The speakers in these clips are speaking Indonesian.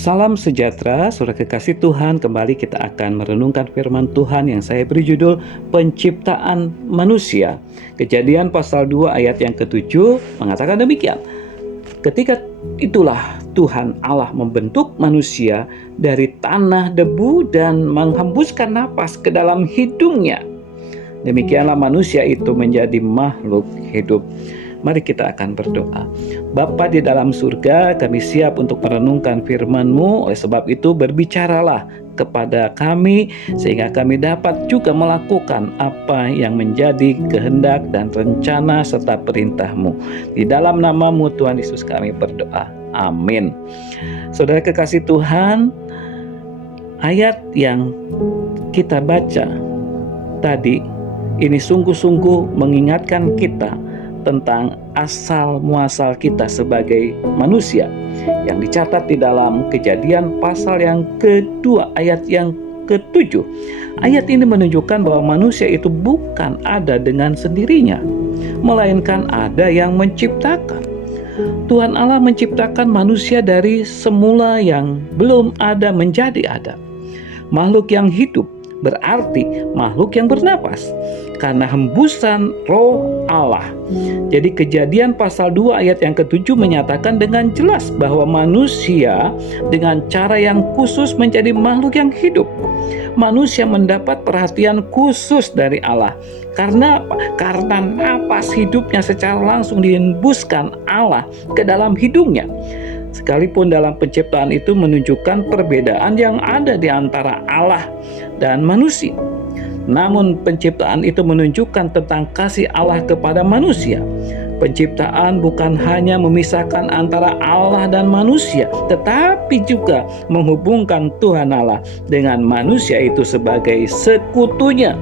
Salam sejahtera, saudara kekasih Tuhan. Kembali kita akan merenungkan firman Tuhan yang saya beri judul Penciptaan Manusia. Kejadian pasal 2 ayat yang ke-7 mengatakan demikian. Ketika itulah Tuhan Allah membentuk manusia dari tanah debu dan menghembuskan napas ke dalam hidungnya. Demikianlah manusia itu menjadi makhluk hidup. Mari kita akan berdoa. Bapa di dalam surga, kami siap untuk merenungkan firman-Mu. Oleh sebab itu berbicaralah kepada kami sehingga kami dapat juga melakukan apa yang menjadi kehendak dan rencana serta perintah-Mu. Di dalam nama-Mu Tuhan Yesus kami berdoa. Amin. Saudara kekasih Tuhan, ayat yang kita baca tadi ini sungguh-sungguh mengingatkan kita tentang asal muasal kita sebagai manusia yang dicatat di dalam Kejadian pasal yang kedua ayat yang ke-7. Ayat ini menunjukkan bahwa manusia itu bukan ada dengan sendirinya, melainkan ada yang menciptakan. Tuhan Allah menciptakan manusia dari semula yang belum ada menjadi ada. Makhluk yang hidup berarti makhluk yang bernapas karena hembusan roh Allah. Jadi Kejadian pasal 2 ayat yang ke-7 menyatakan dengan jelas bahwa manusia dengan cara yang khusus menjadi makhluk yang hidup. Manusia mendapat perhatian khusus dari Allah. Karena apa? Karena napas hidupnya secara langsung dihembuskan Allah ke dalam hidungnya. Sekalipun dalam penciptaan itu menunjukkan perbedaan yang ada di antara Allah dan manusia. Namun penciptaan itu menunjukkan tentang kasih Allah kepada manusia. Penciptaan bukan hanya memisahkan antara Allah dan manusia, tetapi juga menghubungkan Tuhan Allah dengan manusia itu sebagai sekutunya.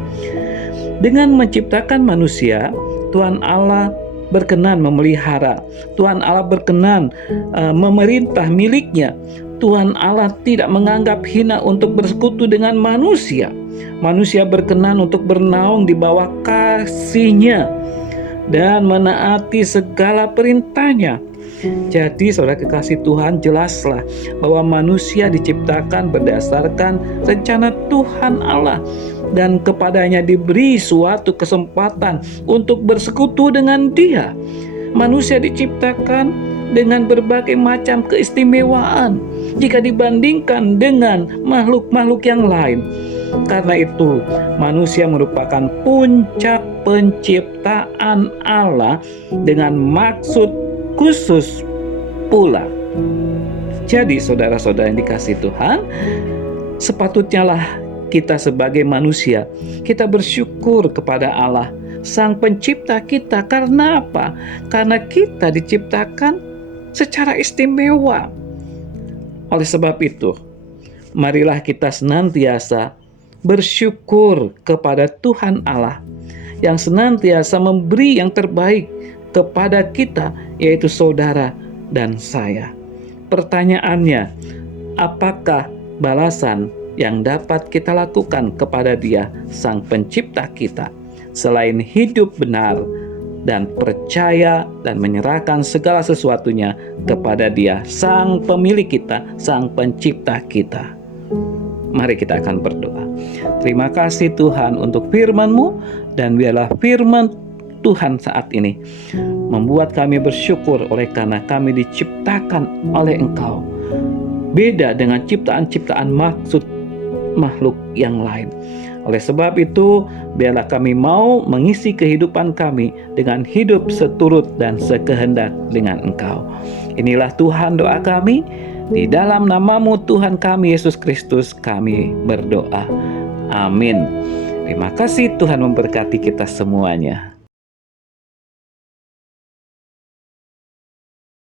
Dengan menciptakan manusia, Tuhan Allah berkenan memelihara. Tuhan Allah berkenan memerintah miliknya. Tuhan Allah tidak menganggap hina untuk bersekutu dengan manusia. Manusia berkenan untuk bernaung di bawah kasih-Nya dan menaati segala perintah-Nya. Jadi saudara kekasih Tuhan, jelaslah bahwa manusia diciptakan berdasarkan rencana Tuhan Allah dan kepadanya diberi suatu kesempatan untuk bersekutu dengan Dia. Manusia diciptakan dengan berbagai macam keistimewaan jika dibandingkan dengan makhluk-makhluk yang lain. Karena itu, manusia merupakan puncak penciptaan Allah dengan maksud khusus pula. Jadi saudara-saudara yang dikasihi Tuhan, sepatutnya lah kita sebagai manusia, kita bersyukur kepada Allah, Sang Pencipta kita. Karena apa? Karena kita diciptakan secara istimewa. Oleh sebab itu, marilah kita senantiasa bersyukur kepada Tuhan Allah yang senantiasa memberi yang terbaik kepada kita, yaitu saudara dan saya. Pertanyaannya, apakah balasan yang dapat kita lakukan kepada Dia, Sang Pencipta kita, selain hidup benar dan percaya dan menyerahkan segala sesuatunya kepada Dia, Sang Pemilik kita, Sang Pencipta kita? Mari kita akan berdoa. Terima kasih Tuhan untuk firman-Mu, dan biarlah firman Tuhan saat ini membuat kami bersyukur oleh karena kami diciptakan oleh Engkau. Beda dengan ciptaan-ciptaan makhluk yang lain. Oleh sebab itu, biarlah kami mau mengisi kehidupan kami dengan hidup seturut dan sekehendak dengan Engkau. Inilah Tuhan doa kami. Di dalam nama-Mu Tuhan kami Yesus Kristus kami berdoa. Amin. Terima kasih, Tuhan memberkati kita semuanya.